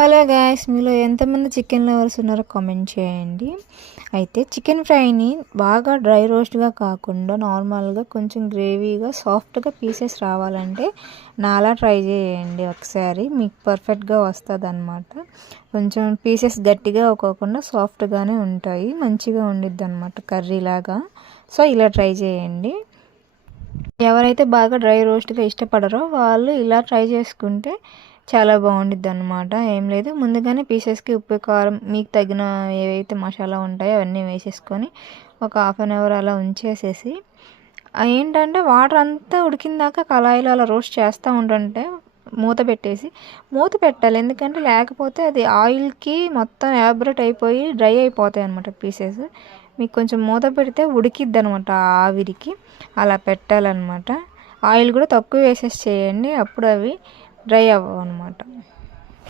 Hello guys, మీలో ఎంతమంది chicken lovers ఉన్నారో కామెంట్ చేయండి. అయితే చికెన్ ఫ్రైని బాగా డ్రై రోస్ట్గా కాకుండా నార్మల్గా కొంచెం గ్రేవీగా సాఫ్ట్గా పీసెస్ రావాలంటే నాలా ట్రై చేయండి ఒకసారి. మీకు పర్ఫెక్ట్గా వస్తుంది అనమాట. కొంచెం పీసెస్ గట్టిగా అవ్వకుండా సాఫ్ట్గానే ఉంటాయి, మంచిగా ఉండిద్ది అనమాట కర్రీలాగా. సో ఇలా ట్రై చేయండి. ఎవరైతే బాగా డ్రై రోస్ట్గా ఇష్టపడరో వాళ్ళు ఇలా ట్రై చేసుకుంటే చాలా బాగుండిద్ది అనమాట. ఏం లేదు, ముందుగానే పీసెస్కి ఉప్పు కారం మీకు తగిన ఏవైతే మసాలా ఉంటాయో అవన్నీ వేసేసుకొని ఒక హాఫ్ అన్ అవర్ అలా ఉంచేసేసి ఏంటంటే వాటర్ అంతా ఉడికిందాక కళాయిలో అలా రోస్ట్ చేస్తూ ఉంటుంటే మూత పెట్టాలి. ఎందుకంటే లేకపోతే అది ఆయిల్కి మొత్తం ఎవాబరేట్ అయిపోయి డ్రై అయిపోతాయి అనమాట పీసెస్. మీకు కొంచెం మూత పెడితే ఉడికిద్ది అనమాట ఆవిరికి. అలా పెట్టాలన్నమాట. ఆయిల్ కూడా తక్కువ వేసేసి చేయండి, అప్పుడు అవి డ్రై అవ్వవు అనమాట.